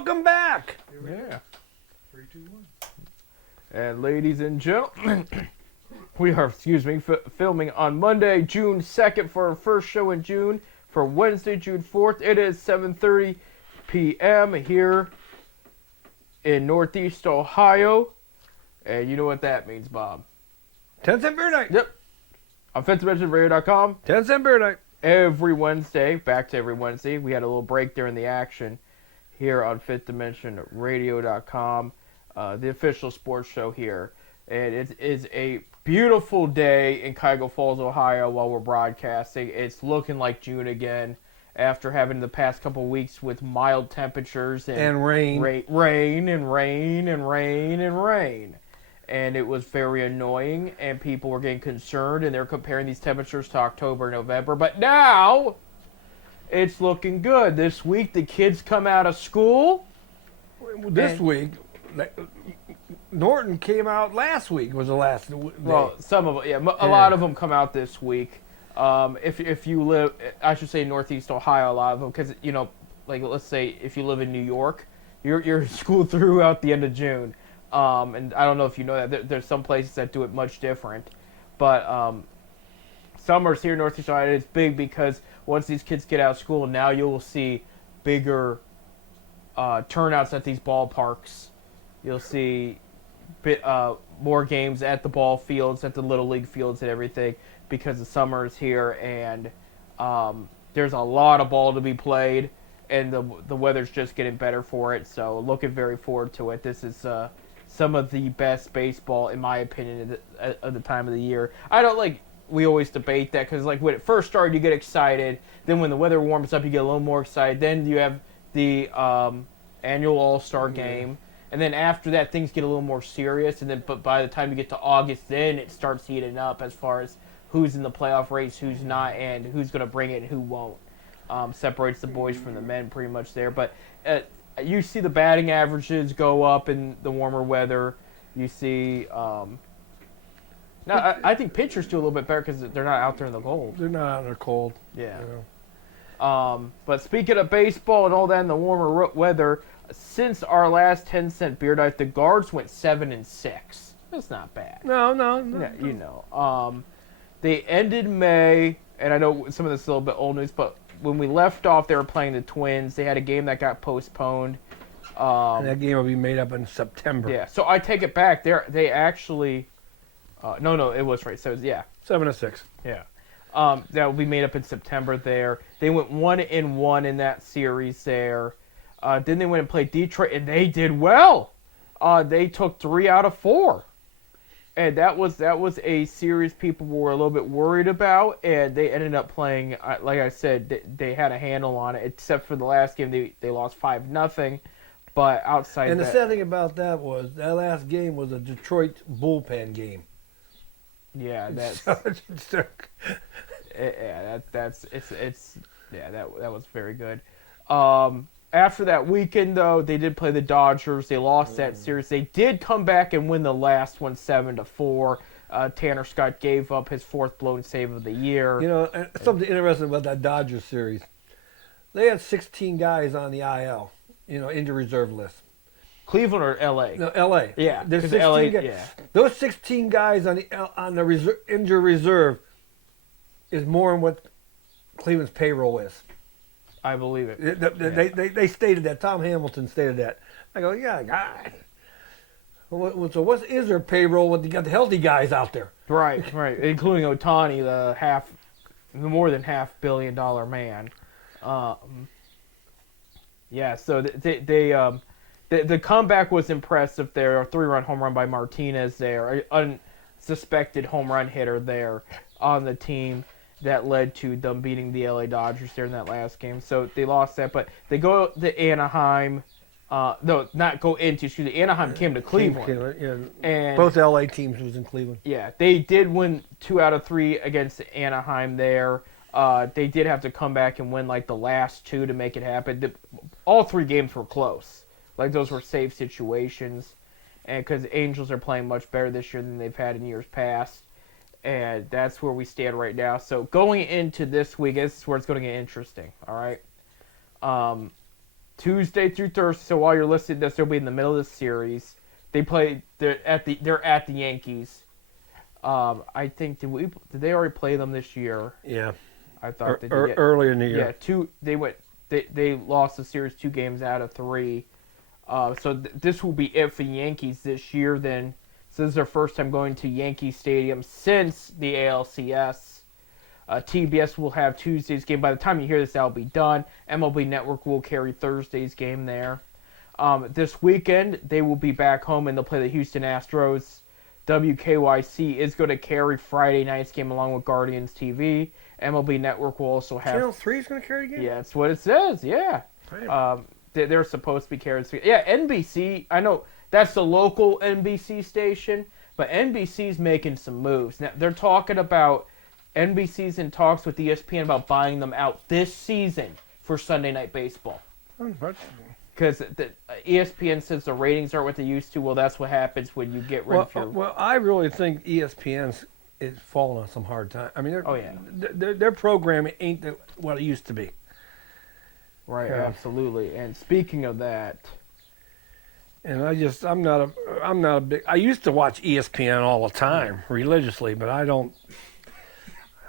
welcome back. Yeah. 3, 2, 1. And ladies and gentlemen, we are, filming on Monday, June 2nd for our first show in June. For Wednesday, June 4th, it is 7:30 p.m. here in Northeast Ohio. And you know what that means, Bob. 10-cent beer night. Yep. On FifthDimensionRadio.com. 10-cent beer night. Every Wednesday, back to every Wednesday. We had a little break during the action here on FifthDimensionRadio.com, the official sports show here. And it is a beautiful day in Cuyahoga Falls, Ohio while we're broadcasting. It's looking like June again after having the past couple weeks with mild temperatures And rain. Rain and rain and rain and rain. And it was very annoying, and people were getting concerned, and they're comparing these temperatures to October and November. But now, it's looking good. This week, the kids come out of school. This week, Norton came out last week. Was the last day. Well, some of them, yeah, a lot of them come out this week. If you live, I should say Northeast Ohio, a lot of them, because, you know, like, let's say if you live in New York, you're school throughout the end of June. And I don't know if you know that. There's some places that do it much different. But summers here in Northeast Ohio, it's big because once these kids get out of school, now you'll see bigger turnouts at these ballparks. You'll see more games at the ball fields, at the Little League fields and everything because the summer is here. And there's a lot of ball to be played. And the weather's just getting better for it. So looking very forward to it. This is some of the best baseball, in my opinion, at the time of the year. I don't we always debate that because, when it first started, you get excited. Then when the weather warms up, you get a little more excited. Then you have the annual All-Star game. And then after that, things get a little more serious. But by the time you get to August, then it starts heating up as far as who's in the playoff race, who's not, and who's going to bring it and who won't. Separates the boys from the men pretty much there. But you see the batting averages go up in the warmer weather. You see... now, I think pitchers do a little bit better because they're not out there in the cold. They're not out in the cold. Yeah. You know. But speaking of baseball and all that in the warmer weather, since our last 10-cent beer night, the Guards went 7-6. That's not bad. No. Yeah, you know. They ended May, and I know some of this is a little bit old news, but when we left off, they were playing the Twins. They had a game that got postponed. And that game will be made up in September. Yeah, so I take it back. They actually... no, it was right. So, yeah. 7-6. Yeah. That will be made up in September there. They went 1-1 in that series there. Then they went and played Detroit, and they did well. They took 3 out of 4. And that was a series people were a little bit worried about, and they ended up playing, like I said, they had a handle on it, except for the last game they lost 5-0. But outside and that... the sad thing about that was that last game was a Detroit bullpen game. Yeah, that's... that was very good. After that weekend, though, they did play the Dodgers. They lost that series. They did come back and win the last one 7-4. Tanner Scott gave up his 4th blown save of the year. You know, and something interesting about that Dodgers series. They had 16 guys on the IL, injury reserve list. Cleveland or L.A.? No, L.A. Yeah, there's 16 LA, guys. Yeah. Those 16 guys on the injury reserve is more than what Cleveland's payroll is. I believe it. They stated that. Tom Hamilton stated that. I go, yeah, guys. So what is their payroll when you got the healthy guys out there? Right, including Ohtani, the more than $500 million man. Yeah, so the comeback was impressive there. A 3-run home run by Martinez there, an unsuspected home run hitter there on the team. That led to them beating the LA Dodgers there in that last game. So they lost that, but they go to Anaheim. Anaheim came to Cleveland. And both LA teams was in Cleveland. Yeah, they did win 2 out of 3 against Anaheim there. They did have to come back and win the last 2 to make it happen. All 3 games were close. Those were safe situations. And because the Angels are playing much better this year than they've had in years past. And that's where we stand right now. So going into this week, this is where it's going to get interesting. All right. Tuesday through Thursday. So while you're listening to this, they'll be in the middle of the series. They're at the Yankees. I think did they already play them this year? Yeah. I thought Earlier in the year. Yeah, they lost the series 2 games out of 3. So this will be it for the Yankees this year. Then, so this is their first time going to Yankee Stadium since the ALCS. TBS will have Tuesday's game. By the time you hear this, that'll be done. MLB Network will carry Thursday's game there. This weekend, they will be back home and they'll play the Houston Astros. WKYC is going to carry Friday night's game along with Guardians TV. MLB Network will also have... Channel 3 is going to carry the game? Yeah, that's what it says, yeah. They're supposed to be carrying... Yeah, NBC, I know that's the local NBC station, but NBC's making some moves. Now, they're talking about... NBC's in talks with ESPN about buying them out this season for Sunday Night Baseball. Because ESPN says the ratings aren't what they used to. Well, that's what happens when you get rid of your... Well, I really think ESPN's is falling on some hard time. I mean, their programming ain't what it used to be. Right, absolutely. And speaking of that... And I'm not a big... I used to watch ESPN all the time, religiously, but I don't...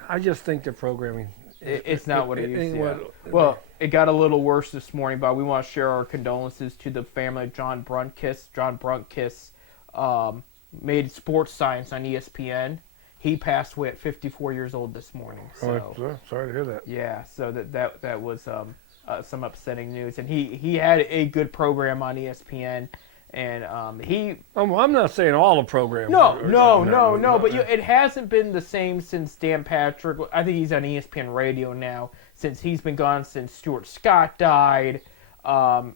I just think their programming... It's not what it used to be. Well, it got a little worse this morning, but we want to share our condolences to the family of John Brunkiss. John Brunkiss made sports science on ESPN. He passed away at 54 years old this morning. So, sorry to hear that. Yeah, so that was some upsetting news. And he had a good program on ESPN. And I'm not saying all the programs. No. But it hasn't been the same since Dan Patrick. I think he's on ESPN Radio now. Since he's been gone, since Stuart Scott died,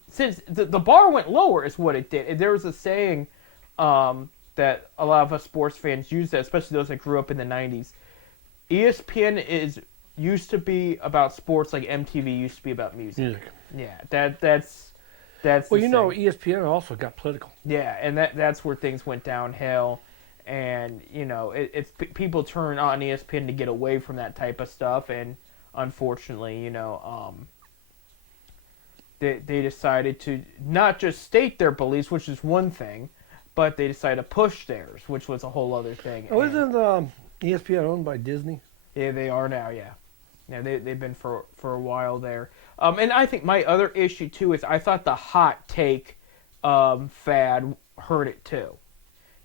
since the bar went lower is what it did. There was a saying that a lot of us sports fans use, that, especially those that grew up in the '90s. ESPN used to be about sports like MTV used to be about music. Yeah, that's. Well, ESPN also got political. Yeah, and that's where things went downhill, and it's people turn on ESPN to get away from that type of stuff, and unfortunately, they decided to not just state their beliefs, which is one thing, but they decided to push theirs, which was a whole other thing. Oh, isn't ESPN owned by Disney? Yeah, they are now. Yeah, they've been for a while there. And I think my other issue, too, is I thought the hot take fad hurt it, too.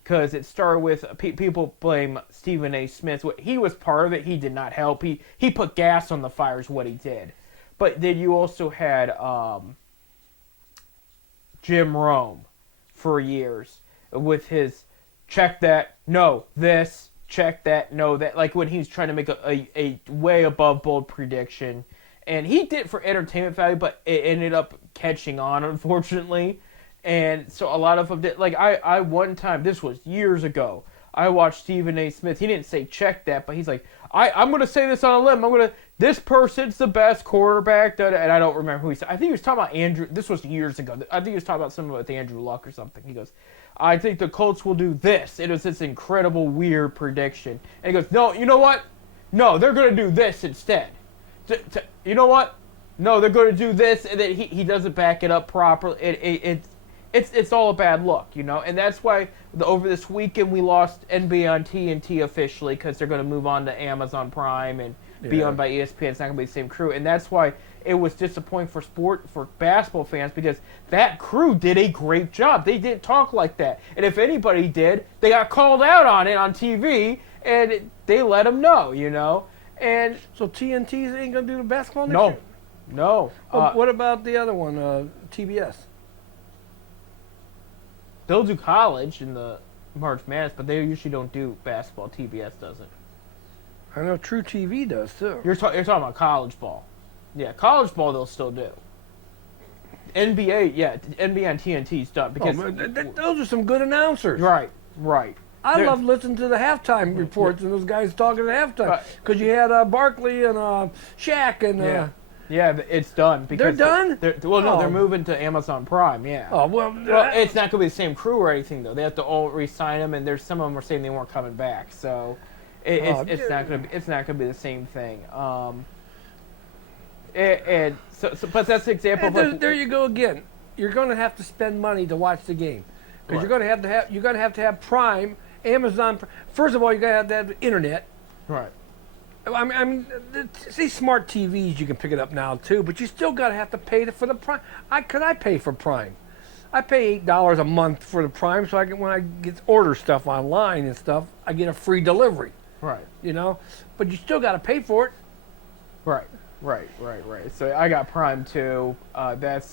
Because it started with people blame Stephen A. Smith. He was part of it. He did not help. He put gas on the fire is what he did. But then you also had Jim Rome for years with his check that, no, this, check that, no, that. Like when he's trying to make a way above bold prediction. And he did it for entertainment value, but it ended up catching on, unfortunately. And so a lot of them did. Like, I one time, this was years ago, I watched Stephen A. Smith. He didn't say check that, but he's like, I'm going to say this on a limb. This person's the best quarterback. And I don't remember who he said. I think he was talking about Andrew. This was years ago. I think he was talking about something with Andrew Luck or something. He goes, I think the Colts will do this. It was this incredible, weird prediction. And he goes, no, you know what? No, they're going to do this instead. You know what? No, they're going to do this, and then he doesn't back it up properly. It's all a bad look, and that's why over this weekend we lost NBA on TNT officially because they're going to move on to Amazon Prime and be owned by ESPN. It's not going to be the same crew, and that's why it was disappointing for basketball fans because that crew did a great job. They didn't talk like that, and if anybody did, they got called out on it on TV, and they let them know, And so TNT ain't gonna do the basketball next year? No. What about the other one, TBS? They'll do college in the March Madness, but they usually don't do basketball. TBS doesn't. I know True TV does too. You're talking about college ball. Yeah, college ball they'll still do. NBA, yeah, NBA on TNT's done because those are some good announcers. Right. I love listening to the halftime reports and those guys talking at halftime because you had Barkley and Shaq and. Yeah, it's done. Because they're done? They're moving to Amazon Prime, yeah. Oh, well it's not going to be the same crew or anything, though. They have to all re-sign them, and there's some of them are saying they weren't coming back. So it's not going to be the same thing. But that's an example And of there you go again. You're going to have to spend money to watch the game because Right. you're going to have Prime, Amazon. First of all, you're going to have internet. right. These smart TVs you can pick it up now too, but you still got to have to pay for the Prime. I pay for Prime. I pay $8 a month for the Prime, so when I order stuff online and stuff, I get a free delivery. Right. You know, but you still got to pay for it. Right. So I got Prime too. But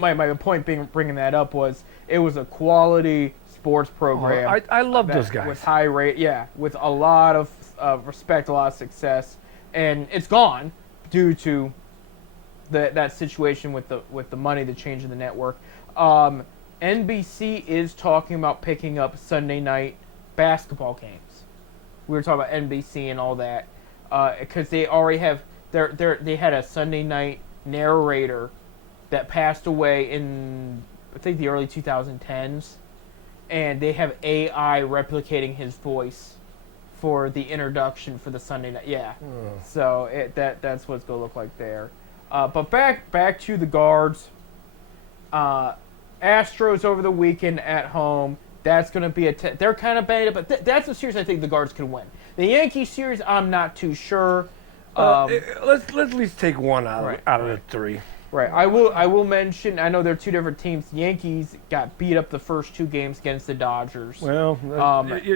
my point bringing that up was it was a quality sports program. I love that those guys. with high rate, with a lot of respect, a lot of success, and it's gone due to that situation with the money, the change in the network. NBC is talking about picking up Sunday night basketball games. We were talking about NBC and all that because they already have they had a Sunday night narrator that passed away in I think the early 2010s, and they have AI replicating his voice for the introduction for the Sunday night. Yeah, so that's what it's gonna look like there. But back to the Guards. Astros over the weekend at home. That's going to be they're kind of banged up, but that's a series I think the Guards can win. The Yankees series, I'm not too sure. Let's at least take one out of the three. Right. I will mention. I know they're two different teams. The Yankees got beat up the first two games against the Dodgers. Well,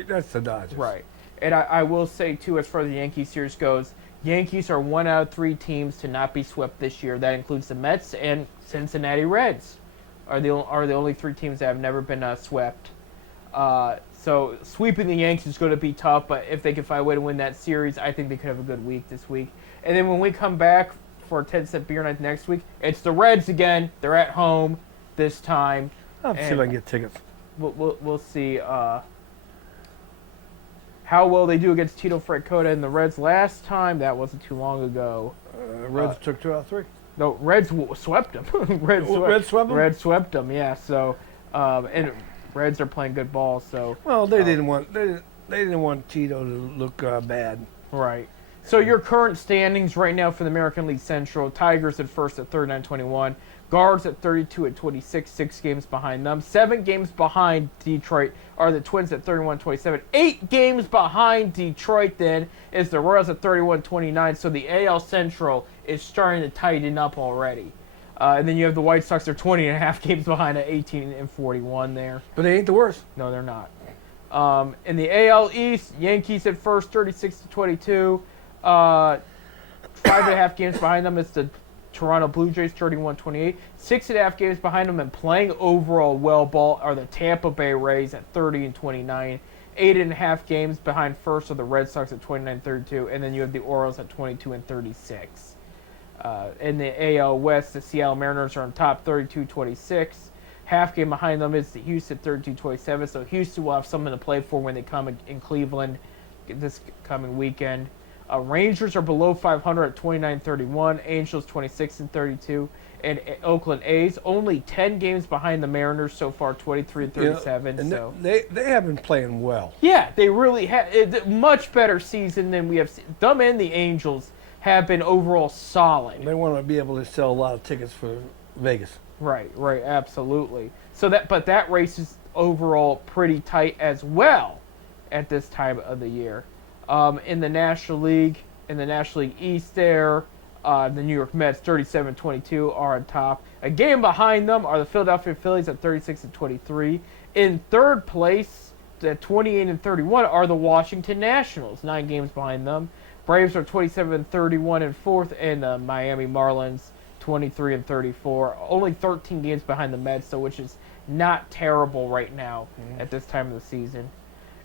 that's the Dodgers. Right. And I will say too, as far as the Yankees series goes, Yankees are 1 out of 3 teams to not be swept this year. That includes the Mets and Cincinnati Reds. Are the only 3 teams that have never been swept. So sweeping the Yankees is going to be tough, but if they can find a way to win that series, I think they could have a good week this week. And then when we come back for 10-cent beer night next week, it's the Reds again. They're at home this time. I'll see if I can get tickets. We'll see how well they do against Tito Francona and the Reds last time. That wasn't too long ago. Reds took 2 out of 3. No, Reds swept them. Reds swept them? Reds swept them. Yeah. So, and Reds are playing good ball. So. Well, they didn't want Tito to look bad. Right. So your current standings right now for the American League Central: Tigers at first at 39-21, Guards at 32 at 26, 6 games behind them. 7 games behind Detroit are the Twins at 31-27. 8 games behind Detroit then is the Royals at 31-29. So the AL Central is starting to tighten up already. And then you have the White Sox. They're 20.5 games behind at 18-41 there. But they ain't the worst. No, they're not. In the AL East, Yankees at first 36-22. 5.5 games behind them is the Toronto Blue Jays, 31-28. 6.5 games behind them and playing overall well ball are the Tampa Bay Rays at 30-29. 8.5 games behind first are the Red Sox at 29-32, and then you have the Orioles at 22-36. In the AL West, the Seattle Mariners are on top, 32-26. Half game behind them is the Houston, 32-27. So Houston will have something to play for when they come in Cleveland this coming weekend. Rangers are below 500 at 29-31. Angels 26-32. And Oakland A's only 10 games behind the Mariners so far, 23-37. And so they have been playing well. yeah, they really have much better season than we have seen. Them and the Angels have been overall solid. They want to be able to sell a lot of tickets for Vegas. Right, absolutely. So that race is overall pretty tight as well at this time of the year. In the National League East there, the New York Mets 37-22 are on top. A game behind them are the Philadelphia Phillies at 36-23. In third place, at 28-31 are the Washington Nationals, 9 games behind them. Braves are 27-31 in fourth, and the Miami Marlins 23-34. Only 13 games behind the Mets, so which is not terrible right now at this time of the season.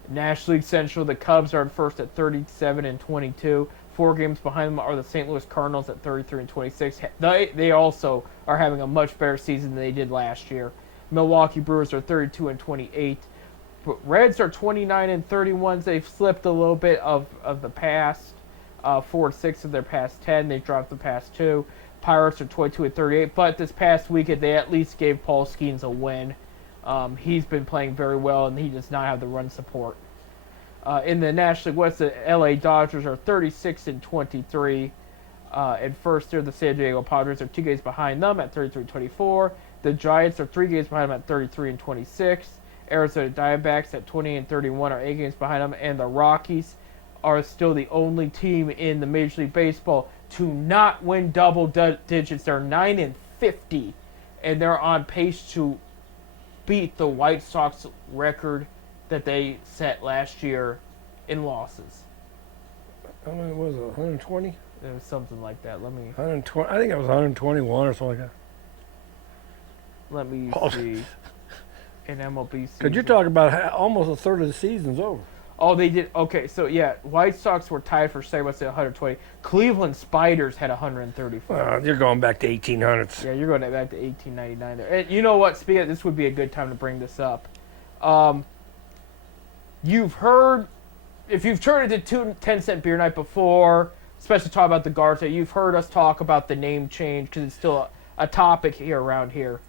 National League Central, the Cubs are at first at 37-22. 4 games behind them are the St. Louis Cardinals at 33-26. They also are having a much better season than they did last year. Milwaukee Brewers are 32-28. Reds are 29-31. They've slipped a little bit of the past 4-6 of their past 10. They've dropped the past 2. Pirates are 22-38. But this past weekend, they at least gave Paul Skeens a win. He's been playing very well, and he does not have the run support. In the National League West, the LA Dodgers are 36-23. And first, they're the San Diego Padres are 2 games behind them at 33-24. The Giants are 3 games behind them at 33-26. Arizona Diamondbacks at 20-31 are 8 games behind them, and the Rockies are still the only team in the Major League Baseball to not win double digits. They're 9-50, and they're on pace to beat the White Sox record that they set last year in losses. How many was it? 120? It was something like that. 120. I think it was 121 or something like Let me Oh. see. In MLB season. that. Because you're talking about almost a third of the season's over. Oh, they did. Okay, so yeah, White Sox were tied for second at 120. Cleveland Spiders had 134. You're going back to 1800s. Yeah, you're going back to 1899 there. And you know what? Speaking of, this would be a good time to bring this up. You've heard, if you've turned into 10-cent beer night before, especially talk about the Garza, you've heard us talk about the name change because it's still a topic here around here.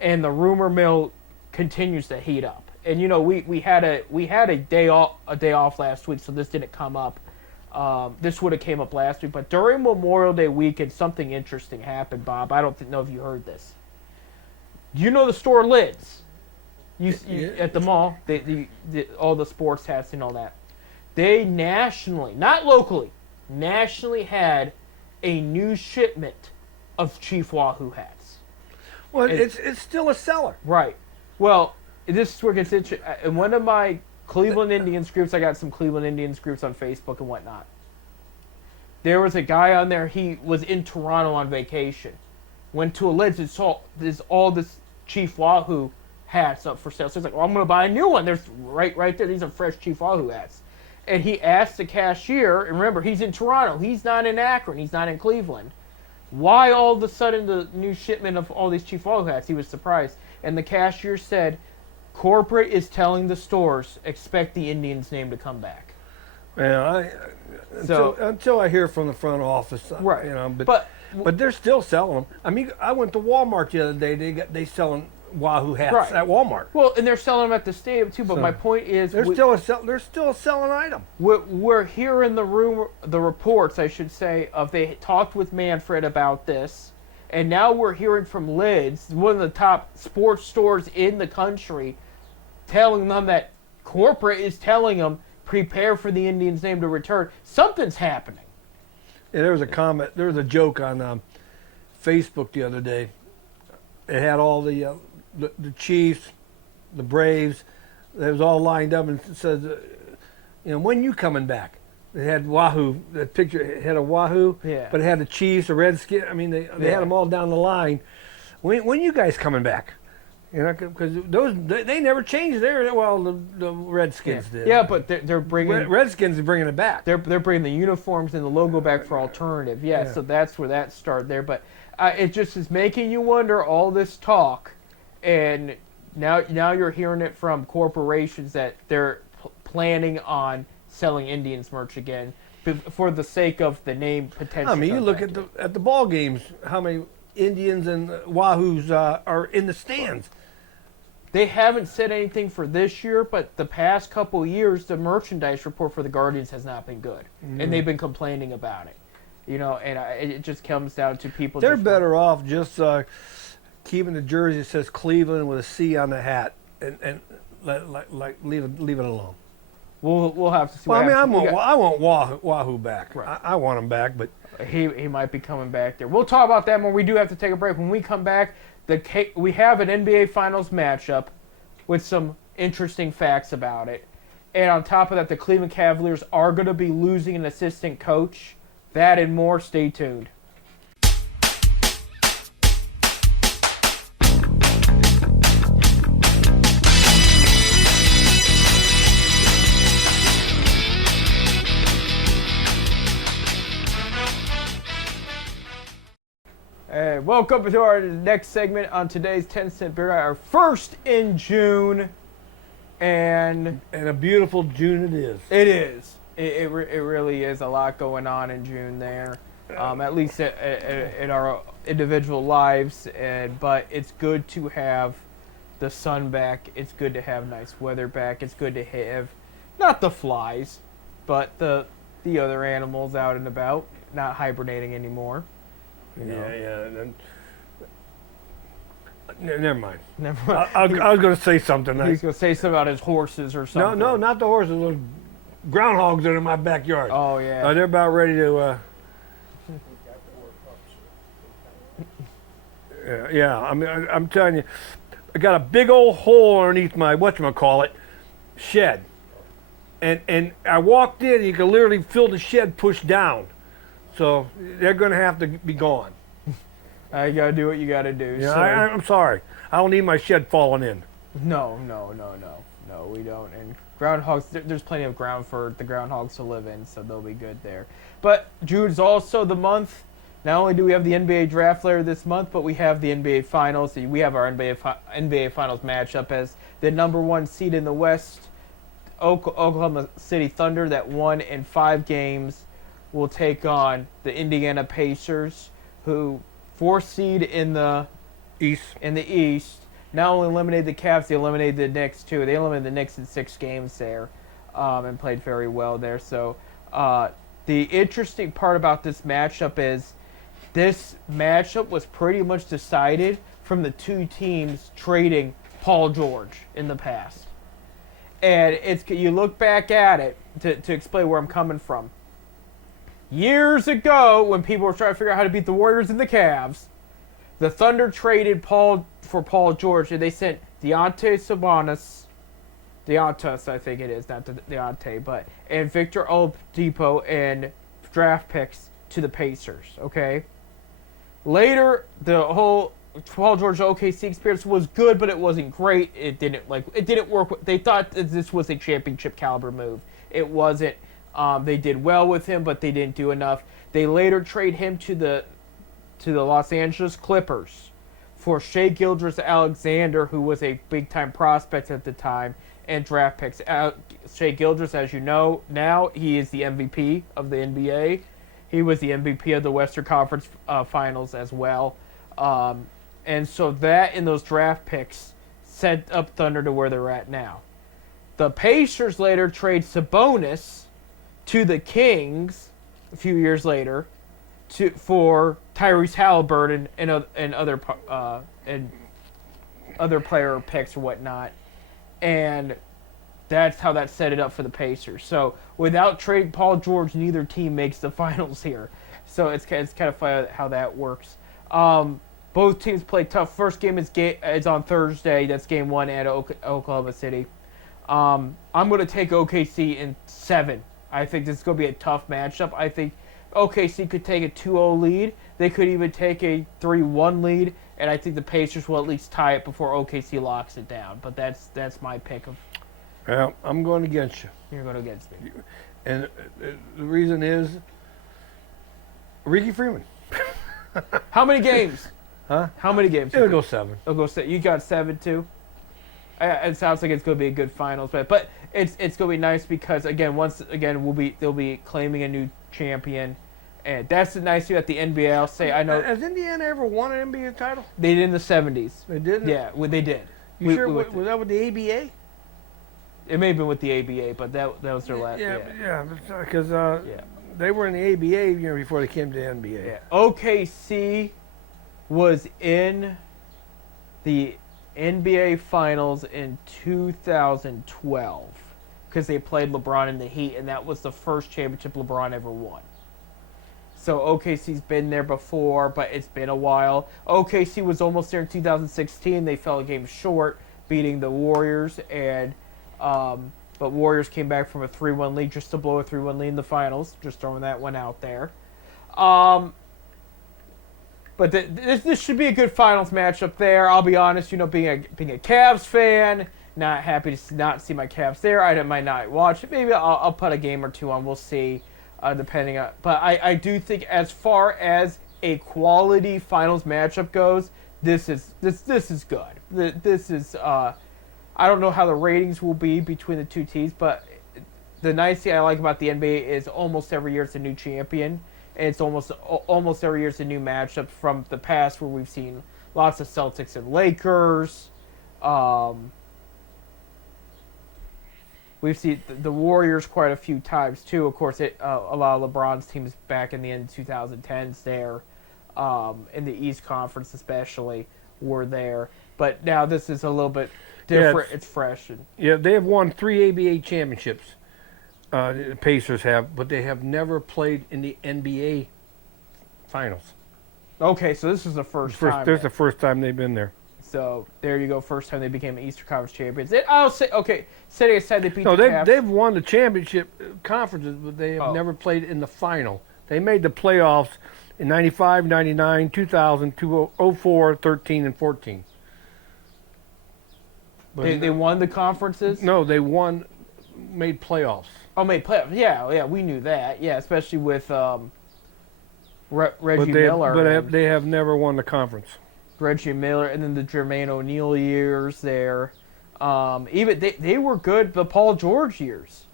And the rumor mill continues to heat up. And you know, we had a day off last week, so this didn't come up. This would have came up last week, but during Memorial Day weekend, something interesting happened, Bob. I don't know if you heard this. You know the store Lids, at the mall, all the sports hats and all that. They nationally, not locally, nationally had a new shipment of Chief Wahoo hats. Well, it's still a seller. Right. Well, this is where it gets interesting. In one of my Cleveland Indians groups, I got some Cleveland Indians groups on Facebook and whatnot. There was a guy on there, he was in Toronto on vacation. Went to a Lids and saw all this Chief Wahoo hats up for sale. So he's like, well, I'm going to buy a new one. There's right there. These are fresh Chief Wahoo hats. And he asked the cashier, and remember, he's in Toronto. He's not in Akron. He's not in Cleveland. Why all of a sudden the new shipment of all these Chief Wahoo hats? He was surprised. And the cashier said, corporate is telling the stores, expect the Indians' name to come back. Yeah, until I hear from the front office, Right. You know, But they're still selling them. I mean, I went to Walmart the other day. They selling Wahoo hats Right. at Walmart. well, and they're selling them at the stadium too. But So, my point is, They're still a selling item. we're hearing the reports, I should say, of they talked with Manfred about this, and now we're hearing from Lids, one of the top sports stores in the country, telling them that corporate is telling them prepare for the Indians' name to return. Something's happening. Yeah, there was a comment. There was a joke on Facebook the other day. It had all the Chiefs, the Braves. It was all lined up and it says, when you coming back? It had Wahoo. The picture it had a Wahoo, Yeah. but it had the Chiefs, the Redskins. I mean, they had them all down the line. When you guys coming back? Because they never changed theirs. Well, the Redskins did. Yeah, but they're bringing Redskins are bringing it back. they're bringing the uniforms and the logo back for alternative. Yeah, Yeah. so that's where that started there. But it just is making you wonder all this talk, and now you're hearing it from corporations that they're planning on selling Indians merch again for the sake of the name potential. I mean, you look at the ball games. How many Indians and Wahoos are in the stands? They haven't said anything for this year, but the past couple of years, the merchandise report for the Guardians has not been good, and they've been complaining about it. And it just comes down to people. They're better off just keeping the jersey that says Cleveland with a C on the hat, and leave it alone. We'll have to see. Well, what I mean, happens. I want Wahoo back. Right. I want him back, but He might be coming back there. We'll talk about that when we do have to take a break. When we come back, we have an NBA Finals matchup with some interesting facts about it. And on top of that, the Cleveland Cavaliers are going to be losing an assistant coach. That and more. Stay tuned. Hey, welcome to our next segment on today's 10-cent beer night, our first in June, and a beautiful June it is. it is. It really is a lot going on in June there, at least in our individual lives. But it's good to have the sun back. It's good to have nice weather back. It's good to have Not the flies, but the other animals out and about, not hibernating anymore. Yeah. And then, never mind. Never. I was going to say something. He's gonna say something about his horses or No, something. no, not the horses. Those groundhogs that are in my backyard. Oh yeah. They're about ready to. Yeah. I mean, I'm telling you, I got a big old hole underneath my whatchamacallit shed, and I walked in. You can literally feel the shed push down, so they're going to have to be gone. You gotta do what you gotta do. Yeah, so. I'm sorry. I don't need my shed falling in. No, we don't. And groundhogs, there's plenty of ground for the groundhogs to live in, so they'll be good there. But June's also the month. Not only do we have the NBA draft later this month, but we have the NBA Finals. We have our NBA Finals matchup as the number 1 seed in the West, Oklahoma City Thunder, that won in 5 games, will take on the Indiana Pacers, who 4th seed in the East. Not only eliminated the Cavs, they eliminated the Knicks too. They eliminated the Knicks in 6 games there, and played very well there. So the interesting part about this matchup is this matchup was pretty much decided from the 2 teams trading Paul George in the past. And you look back at it to explain where I'm coming from. Years ago, when people were trying to figure out how to beat the Warriors and the Cavs, the Thunder traded Paul George, and they sent Deontas, I think it is, not Deontay, and Victor Oladipo and draft picks to the Pacers. Okay. Later, the whole Paul George OKC experience was good, but it wasn't great. It didn't work. They thought that this was a championship caliber move. It wasn't. They did well with him, but they didn't do enough. They later trade him to the Los Angeles Clippers for Shai Gilgeous-Alexander, who was a big-time prospect at the time, and draft picks. Shai Gilgeous, as you know, now he is the MVP of the NBA. He was the MVP of the Western Conference Finals as well. And so that and those draft picks set up Thunder to where they're at now. The Pacers later trade Sabonis to the Kings a few years later for Tyrese Halliburton and other player picks or whatnot. And that's how that set it up for the Pacers. So without trading Paul George, neither team makes the finals here. So it's kind of funny how that works. Both teams play tough. First game is on Thursday. That's game 1 at Oklahoma City. I'm going to take OKC in 7. I think this is going to be a tough matchup. I think OKC could take a 2-0 lead. They could even take a 3-1 lead. And I think the Pacers will at least tie it before OKC locks it down. But that's my pick of. Well, I'm going against you. You're going against me. And the reason is Ricky Freeman. How many games? Huh? How many games? It'll go 7. It'll go 7. You got 7 too? It sounds like it's going to be a good finals. But it's going to be nice because, again, they'll be claiming a new champion. And that's the nice thing that the NBA, I'll say. I know. Has Indiana ever won an NBA title? They did in the 70s. They didn't? Yeah, they did. You sure? Was that with the ABA? It may have been with the ABA, but that was their last. Yeah, because they were in the ABA before they came to the NBA. Yeah. OKC was in the NBA Finals in 2012 because they played LeBron in the Heat, and that was the first championship LeBron ever won. So OKC's been there before, but it's been a while. OKC was almost there in 2016. They fell a game short, beating the Warriors, but Warriors came back from a 3-1 lead just to blow a 3-1 lead in the finals. Just throwing that one out there. But this should be a good finals matchup there. I'll be honest, being a Cavs fan, not happy to not see my Cavs there. I might not watch it. Maybe I'll put a game or two on. We'll see, depending on. But I do think as far as a quality finals matchup goes, this is good. This is. I don't know how the ratings will be between the two teams, but the nice thing I like about the NBA is almost every year it's a new champion. And it's almost every year it's a new matchup from the past where we've seen lots of Celtics and Lakers. we've seen the Warriors quite a few times too. Of course, a lot of LeBron's teams back in the end of 2010s there, in the East Conference especially, were there. But now this is a little bit different. It's fresh. Yeah, they have won 3 ABA championships. The Pacers have, but they have never played in the NBA finals. Okay, so this is the first time. This is the first time they've been there. So there you go. First time they became Eastern Conference champions. I'll say, okay, setting aside they beat the Cavs. They've won the championship conferences, but they have never played in the final. They made the playoffs in 95, 99, 2000, 2004, 13, and 14. But they won the conferences? No, they made playoffs. Oh, made playoffs. Yeah, we knew that. Yeah, especially with Reggie Miller. But they have never won the conference. Reggie Miller, and then the Jermaine O'Neal years there. Even they were good. The Paul George years.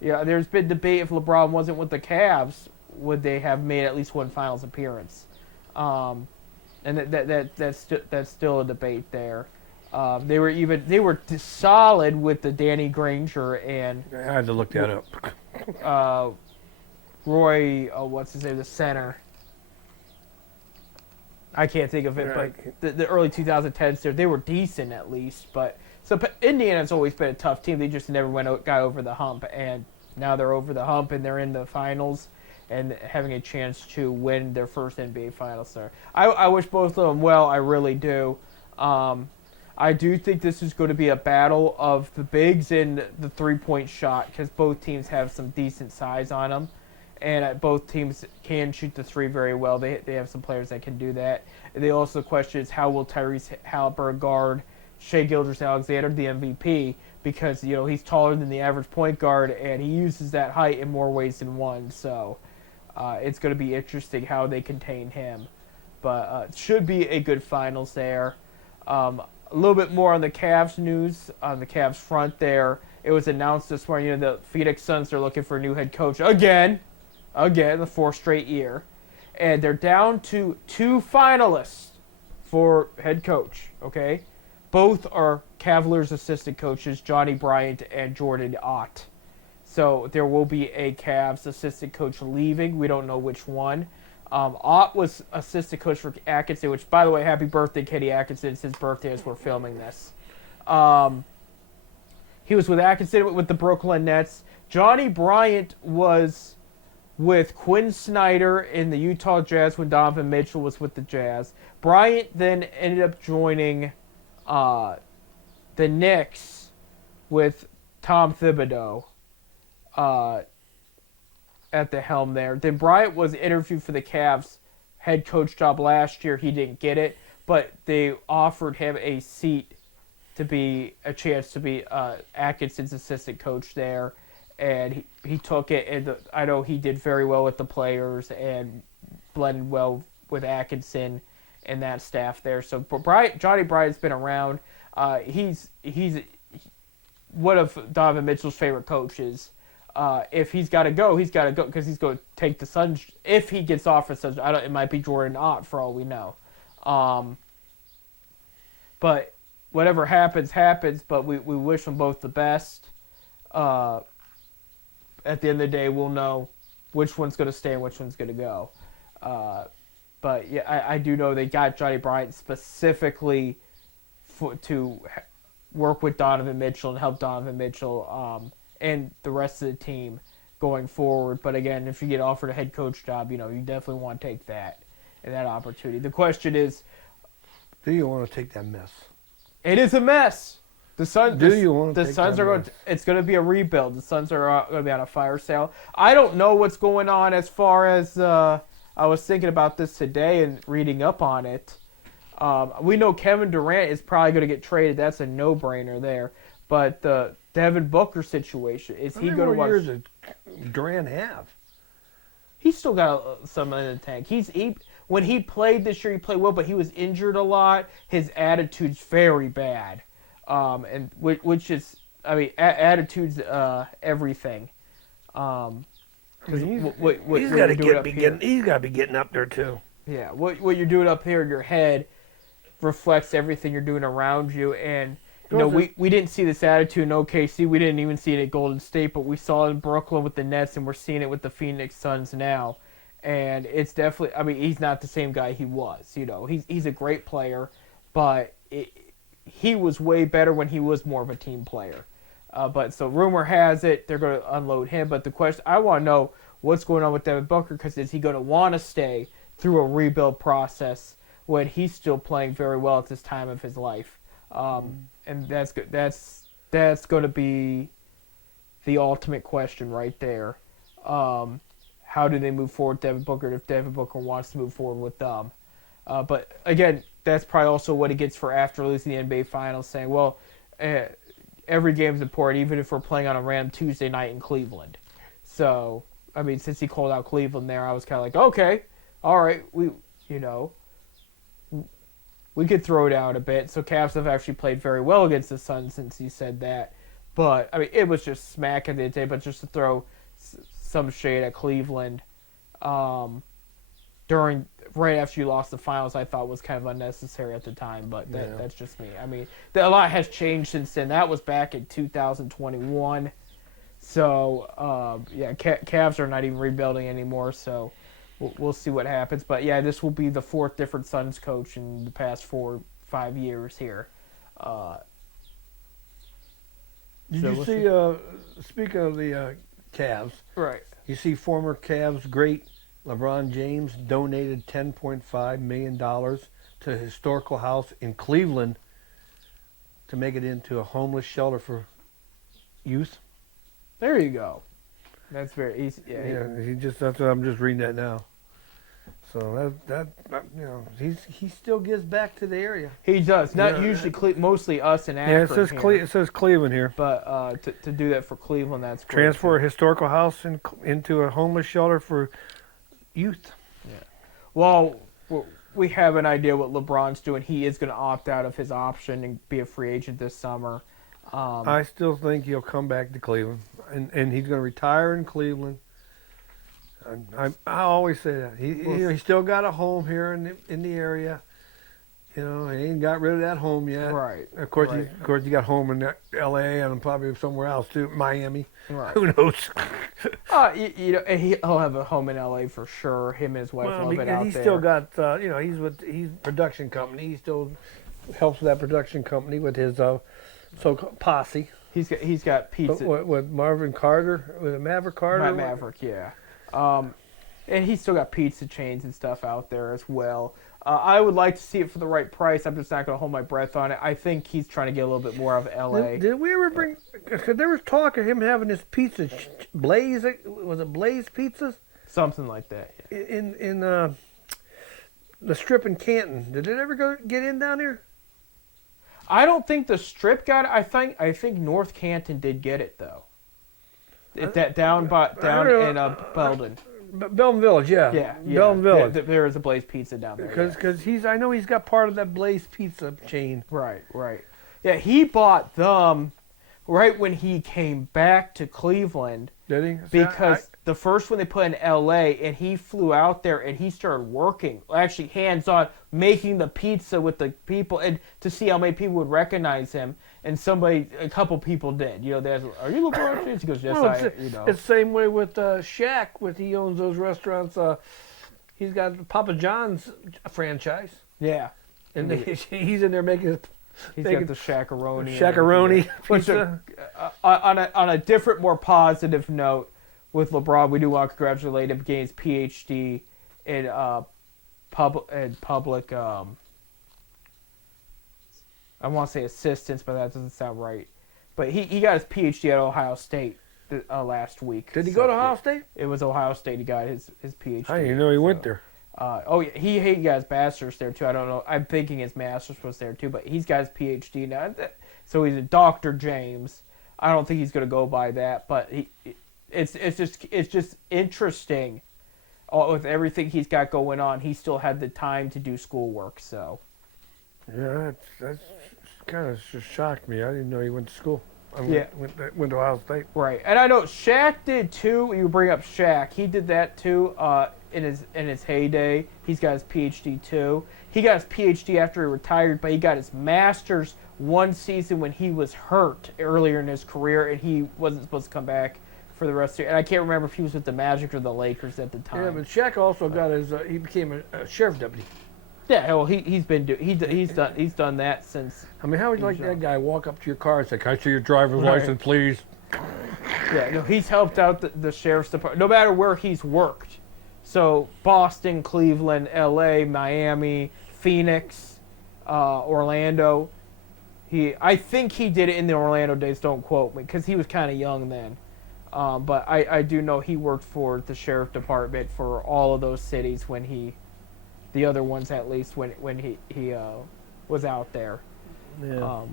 Yeah, there's been debate if LeBron wasn't with the Cavs, would they have made at least one Finals appearance? And that's still a debate there. They were solid with the Danny Granger and I had to look that up. Roy, what's his name, the center. I can't think of it, but the early 2010s, they were decent at least. But so Indiana's always been a tough team. They just never got over the hump, and now they're over the hump and they're in the finals and having a chance to win their first NBA Finals there. I wish both of them well. I really do. I do think this is going to be a battle of the bigs and the three-point shot because both teams have some decent size on them. And both teams can shoot the three very well. They have some players that can do that. The question is how will Tyrese Haliburton guard Shai Gilgeous-Alexander, the MVP, because he's taller than the average point guard and he uses that height in more ways than one. So it's going to be interesting how they contain him. But it should be a good finals there. A little bit more on the Cavs news on the Cavs front there. It was announced this morning the Phoenix Suns are looking for a new head coach again, the fourth straight year. And they're down to 2 finalists for head coach, okay? Both are Cavaliers assistant coaches, Johnny Bryant and Jordan Ott. So there will be a Cavs assistant coach leaving. We don't know which one. Ott was assistant coach for Atkinson, which, by the way, happy birthday, Kenny Atkinson. It's his birthday as we're filming this. He was with Atkinson with the Brooklyn Nets. Johnny Bryant was with Quinn Snyder in the Utah Jazz when Donovan Mitchell was with the Jazz. Bryant then ended up joining the Knicks with Tom Thibodeau at the helm there. Then Bryant was interviewed for the Cavs head coach job last year. He didn't get it, but they offered him a chance to be Atkinson's assistant coach there. And he took it, and I know he did very well with the players and blended well with Atkinson and that staff there. So Johnny Bryant's been around. He's one of Donovan Mitchell's favorite coaches. If he's got to go because he's going to take the Suns. If he gets offered Suns, it might be Jordan Ott for all we know. But whatever happens. But we wish them both the best. At the end of the day, we'll know which one's going to stay and which one's going to go. But yeah, I do know they got Johnny Bryant specifically to work with Donovan Mitchell and help Donovan Mitchell and the rest of the team going forward. But again, if you get offered a head coach job, you definitely want to take that and that opportunity. The question is, do you want to take that mess? It is a mess. The Suns are going. It's going to be a rebuild. The Suns are going to be on a fire sale. I don't know what's going on as far as I was thinking about this today and reading up on it. We know Kevin Durant is probably going to get traded. That's a no-brainer there. But the Devin Booker situation, is he going to watch? How many more years does Durant have? He's still got some in the tank. When he played this year, he played well, but he was injured a lot. His attitude's very bad. And which is, attitude's everything. He's got to be getting up there too. Yeah, what you're doing up here in your head reflects everything you're doing around you, and You know, we didn't see this attitude in OKC. We didn't even see it at Golden State, but we saw it in Brooklyn with the Nets, and we're seeing it with the Phoenix Suns now. And it's definitely, I mean, he's not the same guy he was. You know, he's a great player, but he was way better when he was more of a team player. But so rumor has it they're going to unload him. But the question, I want to know what's going on with Devin Booker, because is he going to want to stay through a rebuild process when he's still playing very well at this time of his life? And that's good. That's going to be the ultimate question right there. How do they move forward with Devin Booker if Devin Booker wants to move forward with them? But again, that's probably also what he gets for after losing the NBA Finals, saying, well, every game's important, even if we're playing on a random Tuesday night in Cleveland. So, I mean, since he called out Cleveland there, I was kind of like, okay, all right, we could throw it out a bit. So Cavs have actually played very well against the Suns since he said that. But, I mean, it was just smack at the end of the day, but just to throw some shade at Cleveland right after you lost the finals, I thought was kind of unnecessary at the time, but that's just me. I mean, a lot has changed since then. That was back in 2021. So, Cavs are not even rebuilding anymore, so we'll see what happens. But, yeah, this will be the fourth different Suns coach in the past 4-5 years here. Did you see, speaking of the Cavs, right? You see former Cavs great LeBron James donated $10.5 million to a historical house in Cleveland to make it into a homeless shelter for youth. There you go. That's very easy. Yeah, that's what I'm just reading that now. So that he still gives back to the area. He does. Not usually, mostly us in Akron. Yeah, it says Cleveland here. But to do that for Cleveland, that's great. Transfer a historical house into a homeless shelter for youth. Yeah. Well, we have an idea what LeBron's doing. He is going to opt out of his option and be a free agent this summer. I still think he'll come back to Cleveland, and he's going to retire in Cleveland. I always say that he still got a home here in the area. You know, he ain't got rid of that home yet. Right. Of course, he got home in L.A. and probably somewhere else too, Miami. Right. Who knows? He'll have a home in L.A. for sure. Him and his wife love it out there. He's still got, he's production company. He still helps with that production company with his so-called posse. He's got pizza. With Marvin Carter, with Maverick Carter. Maverick, yeah. And he's still got pizza chains and stuff out there as well. I would like to see it for the right price. I'm just not going to hold my breath on it. I think he's trying to get a little bit more of L.A. Did we ever bring? Because there was talk of him having this pizza, Blaze. Was it Blaze Pizzas? Something like that. Yeah. In the Strip in Canton. Did it ever get in down there? I don't think the Strip got it. I think North Canton did get it though. Down in Belden. Belden Village, yeah. Yeah. Belden Village. There is a Blaze Pizza down there. Because I know he's got part of that Blaze Pizza chain. Right. Yeah, he bought them right when he came back to Cleveland. Did he? Because the first one they put in L.A. and he flew out there and he started working, actually hands-on, making the pizza with the people and to see how many people would recognize him. And a couple people did. You know, they asked, "Are you LeBron James?" He goes, "Yes, It's the same way with Shaq. He owns those restaurants. He's got Papa John's franchise. Yeah, and he's in there making. He's got the Shaq-a-Roni. Shaq-a-Roni pizza. On a different, more positive note, with LeBron, we do want to congratulate him getting his PhD in public. I want to say assistance, but that doesn't sound right. But he got his PhD at Ohio State last week. Did he go to Ohio State? It was Ohio State. He got his PhD. I didn't even know he went there. He got his master's there too. I don't know. I'm thinking his master's was there too, but he's got his PhD now. So he's a Dr. James. I don't think he's going to go by that, but it's just interesting. With everything he's got going on, he still had the time to do schoolwork. So. Yeah, that's kind of just shocked me. I didn't know he went to school. Went to Ohio State. Right, and I know Shaq did too. You bring up Shaq; he did that too. In his heyday, he's got his PhD too. He got his PhD after he retired, but he got his master's one season when he was hurt earlier in his career, and he wasn't supposed to come back for the rest of the year. And I can't remember if he was with the Magic or the Lakers at the time. Yeah, but Shaq also got his. He became a sheriff deputy. Yeah, well, he's done that since. I mean, how would you like that guy walk up to your car and say, "Can I see your driver's Right. license, please?" Yeah, no, he's helped out the sheriff's department, no matter where he's worked. So Boston, Cleveland, L.A., Miami, Phoenix, Orlando. I think he did it in the Orlando days. Don't quote me, because he was kind of young then. But I do know he worked for the sheriff department for all of those cities the other ones at least when he was out there. Yeah.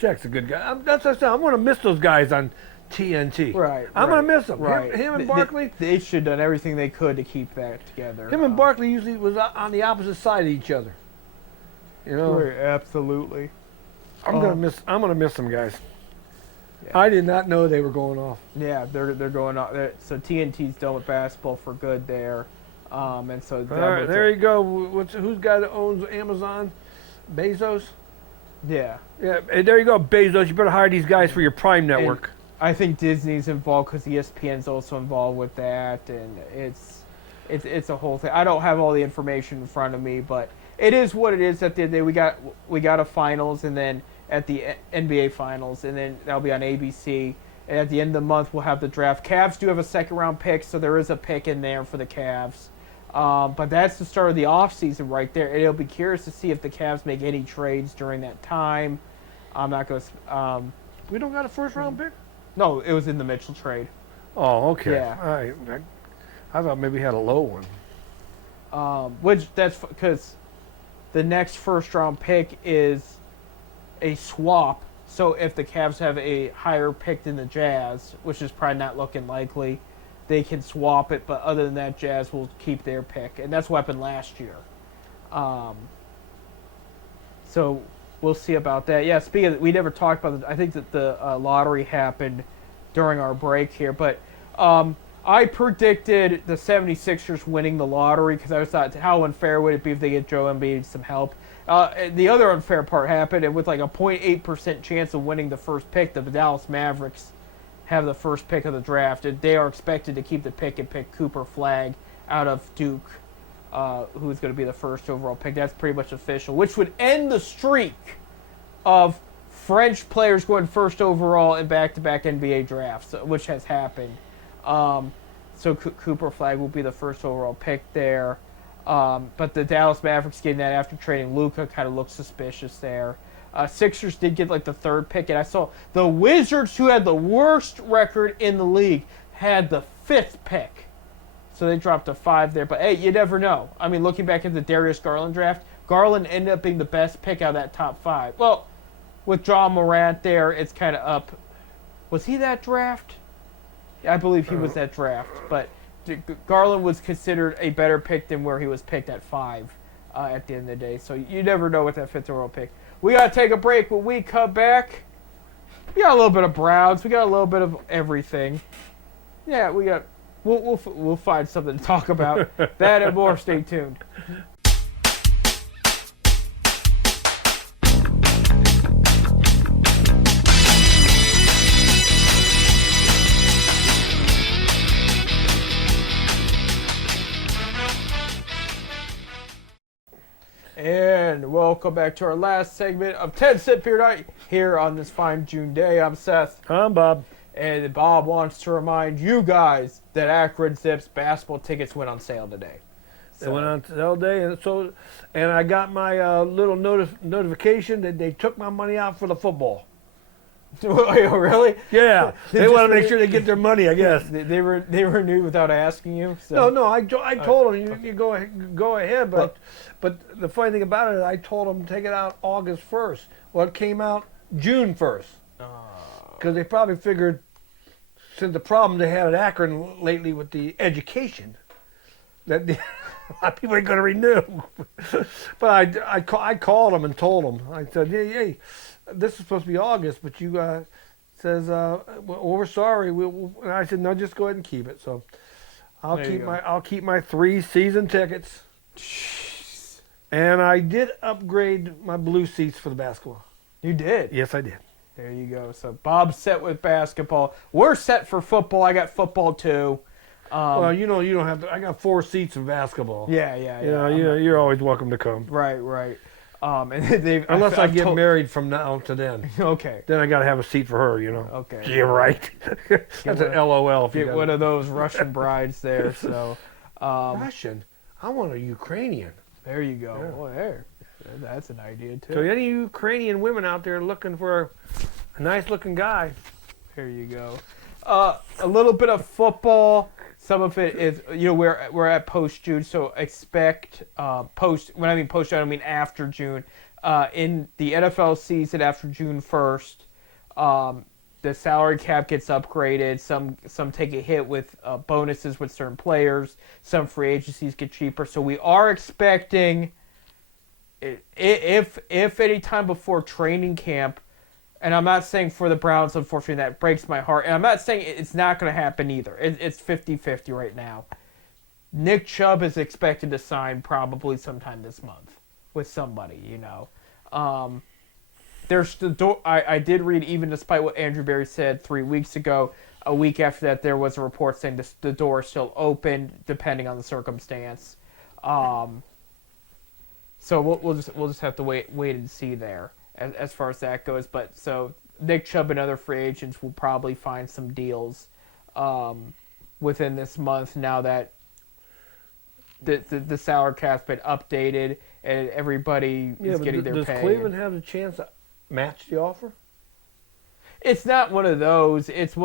Shaq's a good guy. That's what I said. I'm going to miss those guys on TNT. Right. I'm going to miss them. Right. Him and Barkley. They should have done everything they could to keep that together. Him and Barkley usually was on the opposite side of each other. You know. Right, absolutely. I'm gonna miss them guys. Yeah. I did not know they were going off. Yeah, they're going on. So TNT's done with basketball for good there, and so All right, there you go. Who's the guy that owns Amazon? Bezos. Yeah. Yeah, hey, there you go, Bezos. You better hire these guys for your Prime network. I think Disney's involved because ESPN's also involved with that, and it's a whole thing. I don't have all the information in front of me, but it is what it is. At the end of the day, we got a finals, and then at the NBA finals, and then that'll be on ABC. And at the end of the month, we'll have the draft. Cavs do have a second-round pick, so there is a pick in there for the Cavs. But that's the start of the offseason right there. And it'll be curious to see if the Cavs make any trades during that time. I'm not going to... We don't got a first-round pick? No, it was in the Mitchell trade. Oh, okay. Yeah. All right. I thought maybe he had a low one. Which that's because the next first-round pick is a swap. So if the Cavs have a higher pick than the Jazz, which is probably not looking likely, they can swap it. But other than that, Jazz will keep their pick, and that's what happened last year. So we'll see about that. Yeah, speaking of, we never talked about I think that the lottery happened during our break here, but I predicted the 76ers winning the lottery because I thought, how unfair would it be if they get Joe Embiid some help? The other unfair part happened, and with like a 0.8% chance of winning the first pick, the Dallas Mavericks have the first pick of the draft, and they are expected to keep the pick and pick Cooper Flagg out of Duke, who's going to be the first overall pick. That's pretty much official, which would end the streak of French players going first overall in back-to-back NBA drafts, which has happened. So Cooper Flagg will be the first overall pick there. But the Dallas Mavericks getting that after trading Luka kind of looks suspicious there. Sixers did get like the third pick, and I saw the Wizards, who had the worst record in the league, had the fifth pick. So they dropped to 5 there. But hey, you never know. I mean, looking back at the Darius Garland draft, Garland ended up being the best pick out of that top 5. Well, with John Morant there, it's kind of up. Was he that draft? I believe he was that draft. But Garland was considered a better pick than where he was picked at 5 at the end of the day. So you never know with that fifth overall pick. We got to take a break. When we come back, we got a little bit of Browns. We got a little bit of everything. Yeah, we got. We'll find something to talk about. That and more. Stay tuned. And welcome back to our last segment of 10 Cent Beer Night here on this fine June day. I'm Seth. I'm Bob. And Bob wants to remind you guys that Akron Zips basketball tickets went on sale today. They went on sale day, and I got my little notification that they took my money out for the football. Really? Yeah, they want to make sure they get their money, I guess. They renewed without asking you. So. No, I told them you go ahead, but the funny thing about it is I told them to take it out August 1st. Well, it came out June 1st because they probably figured, since the problem they had at Akron lately with the education, that a lot of people ain't going to renew. But I called them and told them. I said, hey, this is supposed to be August, but you says, well, we're sorry. And I said, no, just go ahead and keep it. So I'll keep my 3 season tickets. Jeez. And I did upgrade my blue seats for the basketball. You did. Yes, I did. There you go. So Bob's set with basketball. We're set for football. I got football too. Well, you don't have to. I got 4 seats in basketball. Yeah. You're always welcome to come. Right. And they've Unless I I've get told- married from now to then. Okay. Then I got to have a seat for her, Okay. Yeah, right. That's an LOL if you Get got one of those Russian brides there. So, Russian. I want a Ukrainian. there you go. Yeah. Well, there. That's an idea too. So any Ukrainian women out there looking for a nice-looking guy, There you go. A little bit of football. Some of it is, we're at post June, so expect post. When I mean post June, I mean after June. In the NFL season after June 1st, the salary cap gets upgraded. Some take a hit with bonuses with certain players. Some free agencies get cheaper. So we are expecting, if any time before training camp. And I'm not saying for the Browns, unfortunately, that breaks my heart. And I'm not saying it's not going to happen either. It's 50-50 right now. Nick Chubb is expected to sign probably sometime this month with somebody, There's the door. I did read, even despite what Andrew Berry said 3 weeks ago, a week after that, there was a report saying the door is still open, depending on the circumstance. So we'll just have to wait and see there. As far as that goes, but so Nick Chubb and other free agents will probably find some deals within this month now that the salary cap's been updated and everybody is getting their pay. Does Cleveland have a chance to match the offer? It's not one of those. It's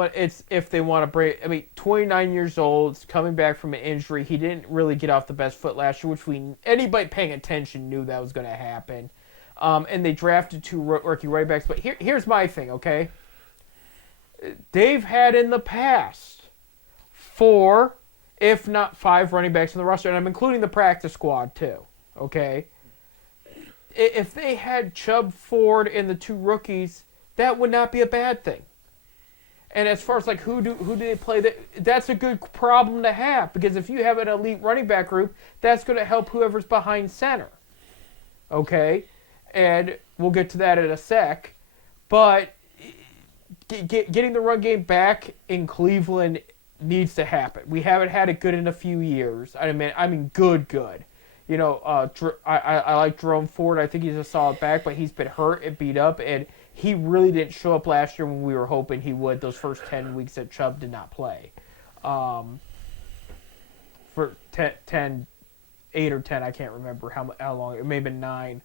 if they want to break. 29 years old, coming back from an injury. He didn't really get off the best foot last year, which anybody paying attention knew that was going to happen. And they drafted 2 rookie running backs. But here's my thing, okay? They've had in the past 4, if not 5 running backs on the roster, and I'm including the practice squad too, okay? If they had Chubb, Ford, and the 2 rookies, that would not be a bad thing. And as far as who do they play, that's a good problem to have, because if you have an elite running back group, that's going to help whoever's behind center, okay? And we'll get to that in a sec. But getting the run game back in Cleveland needs to happen. We haven't had it good in a few years. I mean good. I like Jerome Ford. I think he's a solid back, but he's been hurt and beat up, and he really didn't show up last year when we were hoping he would. Those first 10 weeks that Chubb did not play. For 8 or 10, I can't remember how long. It may have been 9.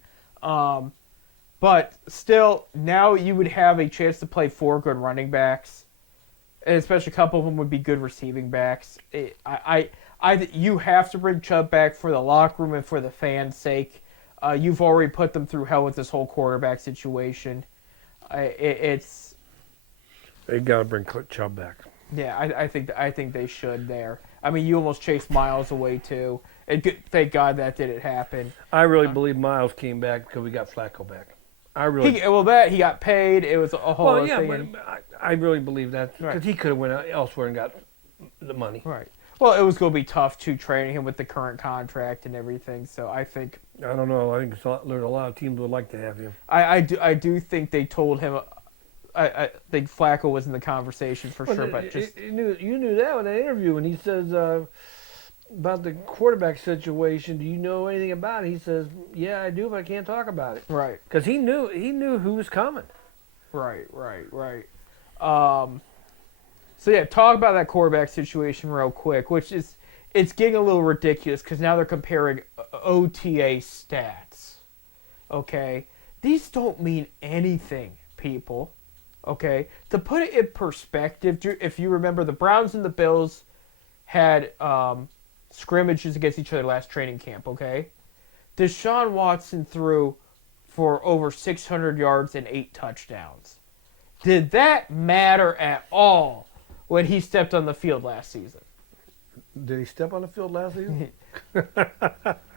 But still, now you would have a chance to play 4 good running backs, and especially a couple of them would be good receiving backs. You have to bring Chubb back for the locker room and for the fans' sake. You've already put them through hell with this whole quarterback situation. They got to bring Chubb back. Yeah, I think they should there. You almost chased Miles away too. And thank God that didn't happen. I really believe Miles came back because we got Flacco back. He got paid. It was a whole other thing. But I really believe that because he could have went elsewhere and got the money. Right. Well, it was going to be tough too, training him with the current contract and everything. So I think. I don't know. I think there's a lot of teams would like to have him. I do think they told him. I think Flacco was in the conversation for sure, but just you knew that in that interview when he says about the quarterback situation. Do you know anything about it? He says, "Yeah, I do, but I can't talk about it." Right. Because he knew who was coming. Right. So yeah, talk about that quarterback situation real quick, which is it's getting a little ridiculous because now they're comparing OTA stats. Okay, these don't mean anything, people. Okay, to put it in perspective, if you remember, the Browns and the Bills had scrimmages against each other last training camp. Okay, Deshaun Watson threw for over 600 yards and 8 touchdowns. Did that matter at all when he stepped on the field last season? Did he step on the field last season?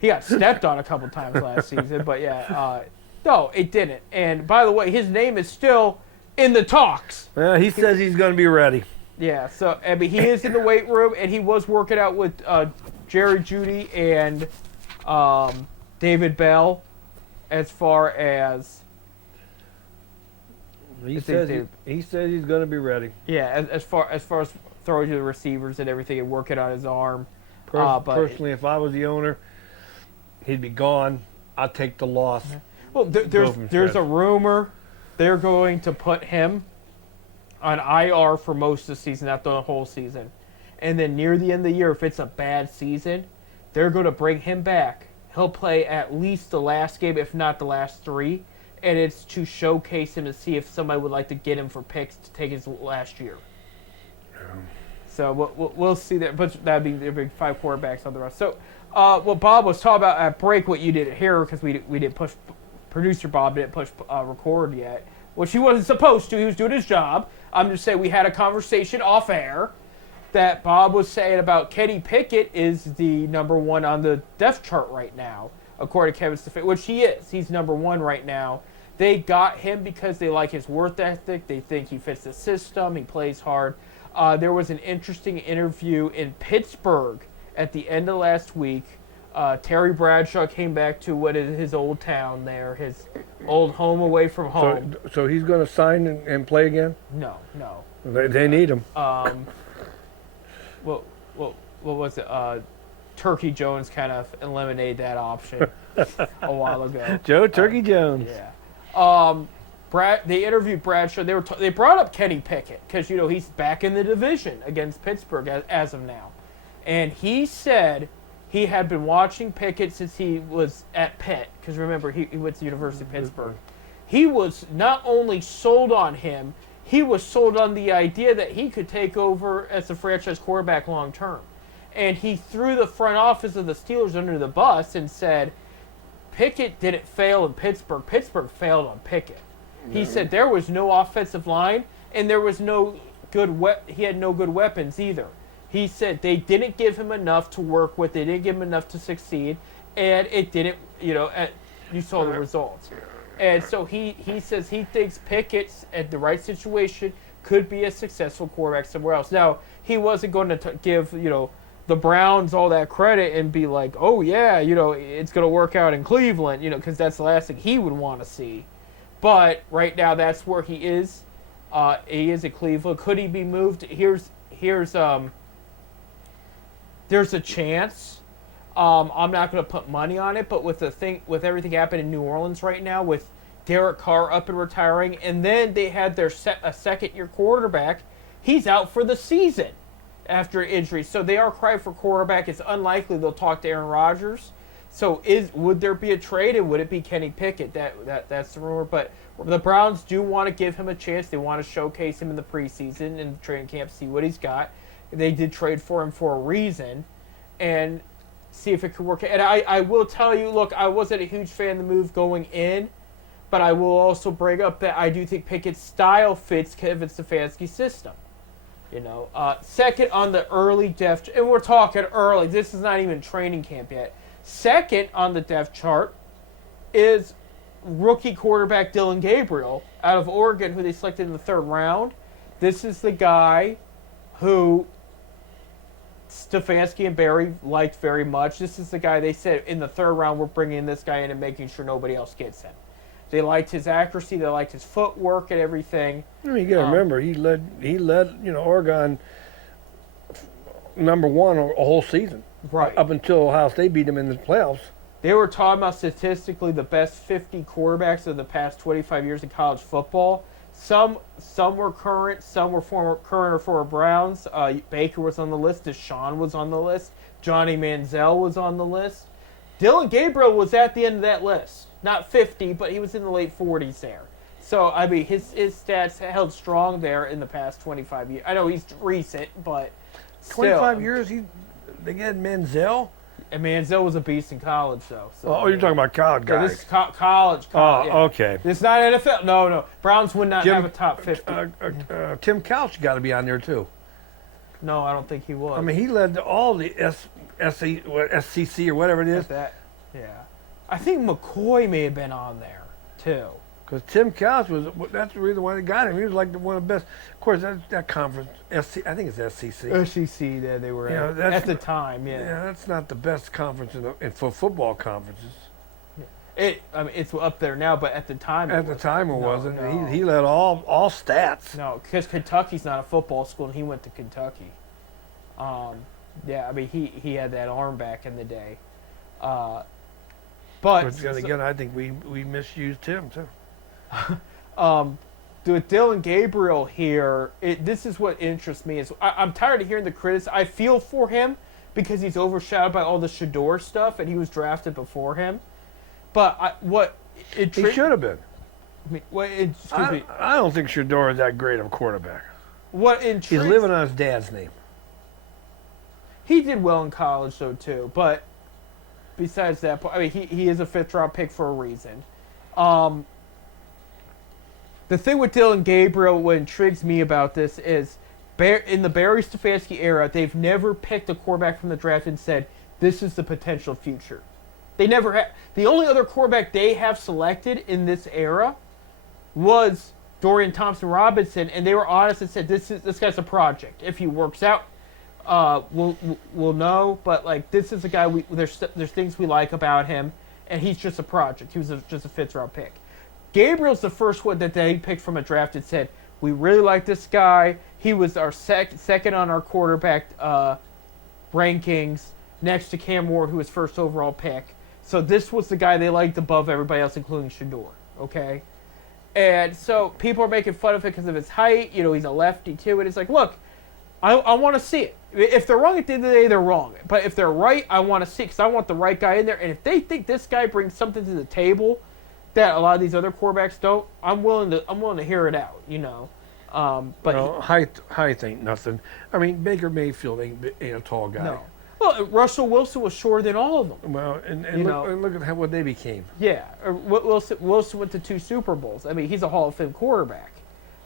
He got stepped on a couple times last season, but yeah, no, it didn't. And by the way, his name is still in the talks. Well, he says he's going to be ready. Yeah, so he is in the weight room, and he was working out with Jerry Jeudy and David Bell as far as He If says they- he said he's going to be ready. Yeah, as far as throwing to the receivers and everything and working on his arm. But Personally, if I was the owner, he'd be gone. I'd take the loss. well, there's from a scratch. rumor they're going to put him on IR for most of the season, not the whole season, and then near the end of the year, if it's a bad season, they're going to bring him back. He'll play at least the last game, if not the last three, and it's to showcase him to see if somebody would like to get him for picks to take his last year. So we'll see that, but that'd be there'd be 5 quarterbacks on the rest. So, what Bob was talking about at break, what you didn't hear because we didn't push, producer Bob didn't push record yet, which he wasn't supposed to. He was doing his job. I'm just saying we had a conversation off air that Bob was saying about Kenny Pickett is the number 1 on the depth chart right now, according to Kevin Stefanski, which he is. He's number 1 right now. They got him because they like his work ethic. They think he fits the system. He plays hard. There was an interesting interview in Pittsburgh at the end of last week. Terry Bradshaw came back to what is his old town there, his old home away from home. So he's going to sign and play again? No. They need him. What was it? Turkey Jones kind of eliminated that option a while ago. Joe Turkey Jones. Yeah. They interviewed Bradshaw. They brought up Kenny Pickett because he's back in the division against Pittsburgh as of now, and he said he had been watching Pickett since he was at Pitt. Because remember, he went to the University of Pittsburgh. He was not only sold on him, he was sold on the idea that he could take over as the franchise quarterback long term, and he threw the front office of the Steelers under the bus and said Pickett didn't fail in Pittsburgh. Pittsburgh failed on Pickett. He said there was no offensive line, and there was no good he had no good weapons either. He said they didn't give him enough to work with. They didn't give him enough to succeed, and it didn't. You saw the results. And so he says he thinks Pickett's at the right situation could be a successful quarterback somewhere else. Now he wasn't going to give the Browns all that credit and be like, oh yeah, it's going to work out in Cleveland, because that's the last thing he would want to see. But right now, that's where he is. He is at Cleveland. Could he be moved? There's a chance. I'm not going to put money on it, but with everything happening in New Orleans right now, with Derek Carr up and retiring, and then they had a second-year quarterback, he's out for the season after injury. So they are crying for quarterback. It's unlikely they'll talk to Aaron Rodgers. So would there be a trade, and would it be Kenny Pickett? That's the rumor. But the Browns do want to give him a chance. They want to showcase him in the preseason and the training camp, see what he's got. They did trade for him for a reason, and see if it could work. And I will tell you, look, I wasn't a huge fan of the move going in, but I will also bring up that I do think Pickett's style fits Kevin Stefanski's system. Second on the early depth, and we're talking early. This is not even training camp yet. Second on the depth chart is rookie quarterback Dylan Gabriel out of Oregon, who they selected in the 3rd round. This is the guy who Stefanski and Barry liked very much. This is the guy they said in the 3rd round, we're bringing this guy in and making sure nobody else gets him. They liked his accuracy. They liked his footwork and everything. You got to remember, he led Oregon number 1 a whole season. Right. Up until Ohio State beat him in the playoffs. They were talking about statistically the best 50 quarterbacks of the past 25 years in college football. Some were current, some were current or former Browns. Baker was on the list. Deshaun was on the list. Johnny Manziel was on the list. Dylan Gabriel was at the end of that list. Not 50, but he was in the late 40s there. So, I mean, his stats held strong there in the past 25 years. I know he's recent, but still. 25 years, they get Manziel? And Manziel was a beast in college, though. So, Oh, you're talking about college yeah, guys. this is college. Oh, Yeah. okay. This is not NFL. No. Browns would not have a top 50. Tim Couch got to be on there, too. No, I don't think he was. I mean, he led all the SCC or whatever it is. Yeah. I think McCoy may have been on there, too. Because Tim Couch that's the reason why they got him. He was like one of the best. Of course, that conference, I think it's SCC. SEC, there they were Yeah, at the time, yeah. Yeah, that's not the best conference for football conferences. I mean, it's up there now, but at the time, At the time, it No, wasn't. no. He led all stats. No, because Kentucky's not a football school, and he went to Kentucky. Yeah, I mean, he had that arm back in the day. But But again, I think we misused him too. with Dylan Gabriel here, this is what interests me. I'm tired of hearing the critics. I feel for him because he's overshadowed by all the Shador stuff, and he was drafted before him. But He should have been. Excuse me. I don't think Shador is that great of a quarterback. What He's intrigues? living on his dad's name. He did well in college though too, but besides that, I mean, he is a 5th-round pick for a reason. The thing with Dylan Gabriel, what intrigues me about this is, in the Barry Stefanski era, they've never picked a quarterback from the draft and said, this is the potential future. They never have. The only other quarterback they have selected in this era was Dorian Thompson-Robinson, and they were honest and said, this guy's a project. If he works out, we'll know. But like, this is a guy there's things we like about him, and he's just a project. He was just a 5th-round pick. Gabriel's the first one that they picked from a draft and said, we really like this guy. He was our second on our quarterback rankings, next to Cam Ward, who was first overall pick. So this was the guy they liked above everybody else, including Shador. Okay, and so people are making fun of it because of his height. You know, he's a lefty too, and it's like, look, I want to see it. If they're wrong at the end of the day, they're wrong. But if they're right, I want to see it because I want the right guy in there. And if they think this guy brings something to the table that a lot of these other quarterbacks don't, I'm willing to hear it out. You know, but height ain't nothing. I mean, Baker Mayfield ain't a tall guy. no. Well, Russell Wilson was shorter than all of them. Well, and You look at what they became. Yeah, Wilson went to 2 Super Bowls. I mean, he's a Hall of Fame quarterback,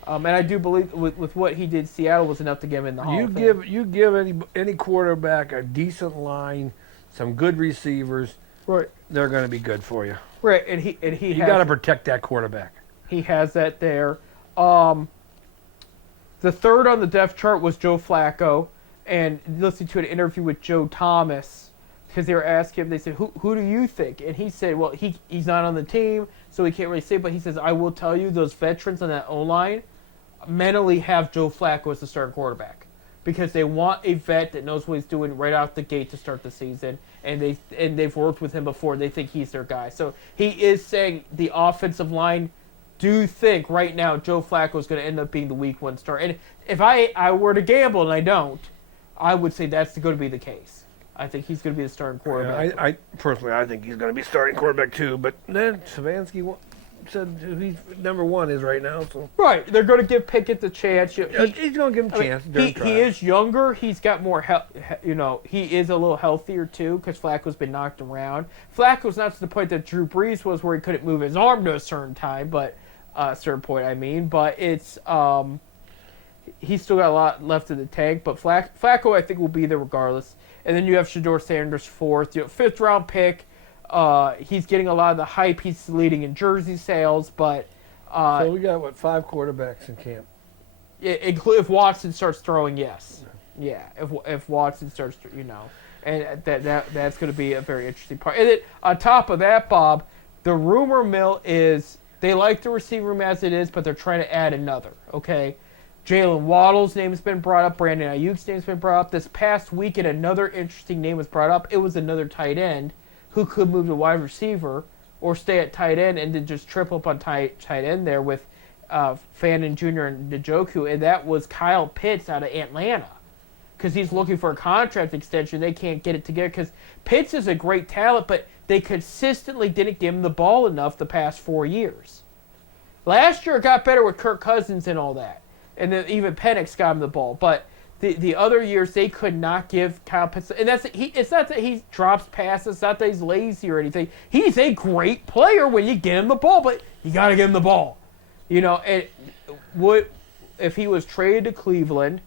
and I do believe with what he did in Seattle was enough to get him in the Hall of Fame. You give any quarterback a decent line, some good receivers, Right, they're going to be good for you. right, and he You got to protect that quarterback. he has that there. The third on the depth chart was Joe Flacco, and listening to an interview with Joe Thomas, because they were asking him, they said, who do you think? And he said, well, he's not on the team, so he can't really say, but he says, I will tell you, those veterans on that O-line mentally have Joe Flacco as the starting quarterback, because they want a vet that knows what he's doing right out the gate to start the season, and they've worked with him before. They think he's their guy. So he is saying the offensive line do think right now Joe Flacco is going to end up being the week 1 star. And if I were to gamble, and I don't, I would say that's going to be the case. I think he's going to be the starting quarterback. I personally, I think he's going to be starting quarterback too. But then Stefanski said he's number 1 is right now. So Right, they're going to give Pickett the chance. he's going to give him a chance. He is younger. He's got more, he is a little healthier too because Flacco's been knocked around. Flacco's not to the point that Drew Brees was, where he couldn't move his arm to a certain time, but certain point, I mean. But it's he's still got a lot left in the tank. But Flacco, I think, will be there regardless. And then you have Shador Sanders 4th, 5th-round pick. He's getting a lot of the hype. He's leading in jersey sales, but so we got 5 quarterbacks in camp. If Watson starts throwing, yes, yeah. If Watson starts, and that's going to be a very interesting part. And then on top of that, Bob, the rumor mill is they like the receiver room as it is, but they're trying to add another. Okay. Jalen Waddle's name has been brought up. Brandon Ayuk's name has been brought up. This past weekend, another interesting name was brought up. It was another tight end who could move to wide receiver or stay at tight end and then just triple up on tight end there with Fannin Jr. and Njoku, and that was Kyle Pitts out of Atlanta because he's looking for a contract extension. They can't get it together because Pitts is a great talent, but they consistently didn't give him the ball enough the past 4 years. Last year it got better with Kirk Cousins and all that. And then even Penix got him the ball. But the other years, they could not give Kyle Pitts. And it's not that he drops passes. It's not that he's lazy or anything. He's a great player when you get him the ball, but you got to give him the ball. And if he was traded to Cleveland,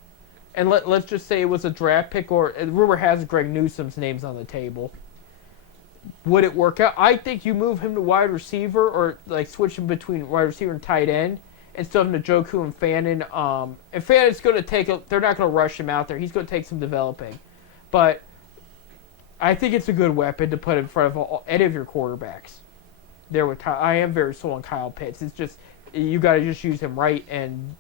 and let's just say it was a draft pick, or rumor has Greg Newsom's name's on the table, would it work out? I think you move him to wide receiver or like switch him between wide receiver and tight end, instead of Njoku and Fannin. And Fannin's going to they're not going to rush him out there. He's going to take some developing. But I think it's a good weapon to put in front of any of your quarterbacks. there with Kyle. I am very sold on Kyle Pitts. It's just you got to just use him right, and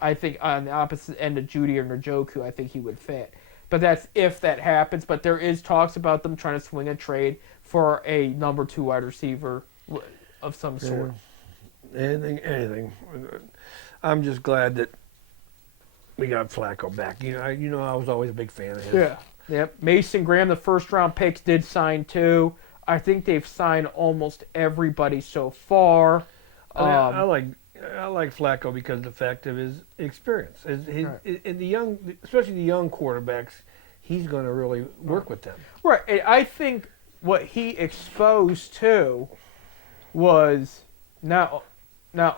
I think on the opposite end of Judy or Njoku, I think he would fit. But that's if that happens. But there is talks about them trying to swing a trade for a number 2 wide receiver of some sort. Anything. I'm just glad that we got Flacco back. I was always a big fan of his. Yeah. Yep. Mason Graham, the first round picks, did sign too. I think they've signed almost everybody so far. I like Flacco because of the fact of his experience. In the young, especially the young quarterbacks, he's going to really work with them. Right. And I think what he exposed to was not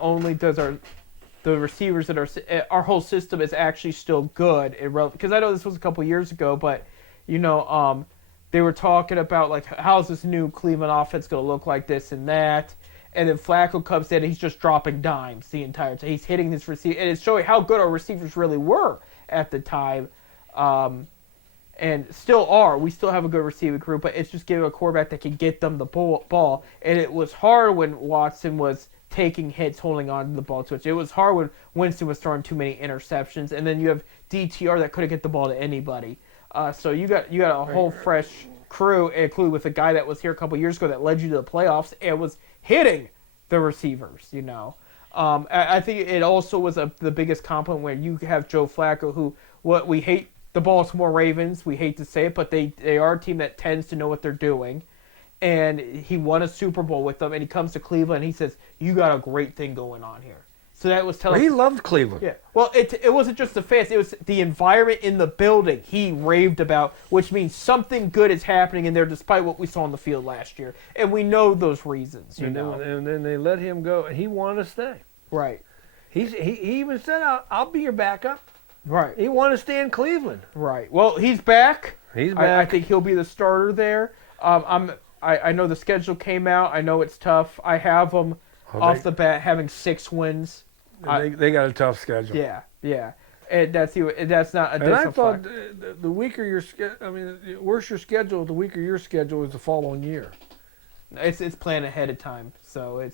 only does the receivers that are our whole system is actually still good, because I know this was a couple years ago, but they were talking about like how's this new Cleveland offense going to look like, this and that, and then Flacco comes in and he's just dropping dimes the entire time. He's hitting this receiver, and it's showing how good our receivers really were at the time, and still are. We still have a good receiving group, but it's just giving a quarterback that can get them the ball. And it was hard when Watson was taking hits, holding on to the ball too much. It was hard when Winston was throwing too many interceptions, and then you have DTR that couldn't get the ball to anybody. So you got a whole fresh crew, including with a guy that was here a couple years ago that led you to the playoffs and was hitting the receivers. I think it also was the biggest compliment when you have Joe Flacco, who we hate the Baltimore Ravens. We hate to say it, but they are a team that tends to know what they're doing. And he won a Super Bowl with them, and he comes to Cleveland and he says, "You got a great thing going on here." So that was telling. Well, he loved Cleveland. Yeah. Well, it wasn't just the fans; it was the environment in the building he raved about, which means something good is happening in there, despite what we saw on the field last year. And we know those reasons, And then they let him go, and he wanted to stay. Right. He even said, "I'll be your backup." Right. He wanted to stay in Cleveland. Right. Well, he's back. He's back. I think he'll be the starter there. I know the schedule came out. I know it's tough. I have them off the bat having 6 wins. They got a tough schedule. Yeah. And that's not a And I discipline. thought the weaker your the worse your schedule, the weaker your schedule is the following year. It's planned ahead of time, so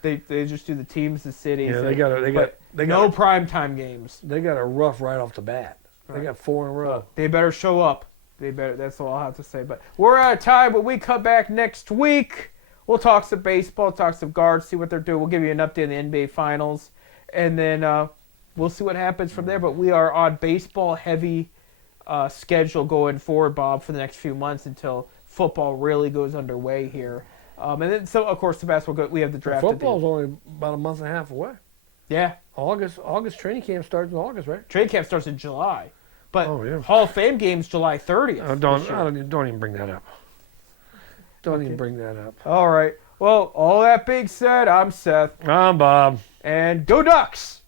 they just do the teams, the cities. Yeah, they got no primetime games. They got a rough right off the bat. They got 4 in a row. They better show up. That's all I'll have to say. But we're out of time. When we come back next week, we'll talk some baseball, talk some guards, see what they're doing. We'll give you an update on the NBA Finals, and then we'll see what happens from there. But we are on baseball-heavy schedule going forward, Bob, for the next few months until football really goes underway here. And then, of course, the basketball. We have the draft. Football's only about a month and a half away. Yeah. August training camp starts in August, right? Training camp starts in July. But yeah. Hall of Fame game's July 30th. Don't even bring that up. Don't even bring that up. All right. Well, all that being said, I'm Seth. I'm Bob. And go Ducks!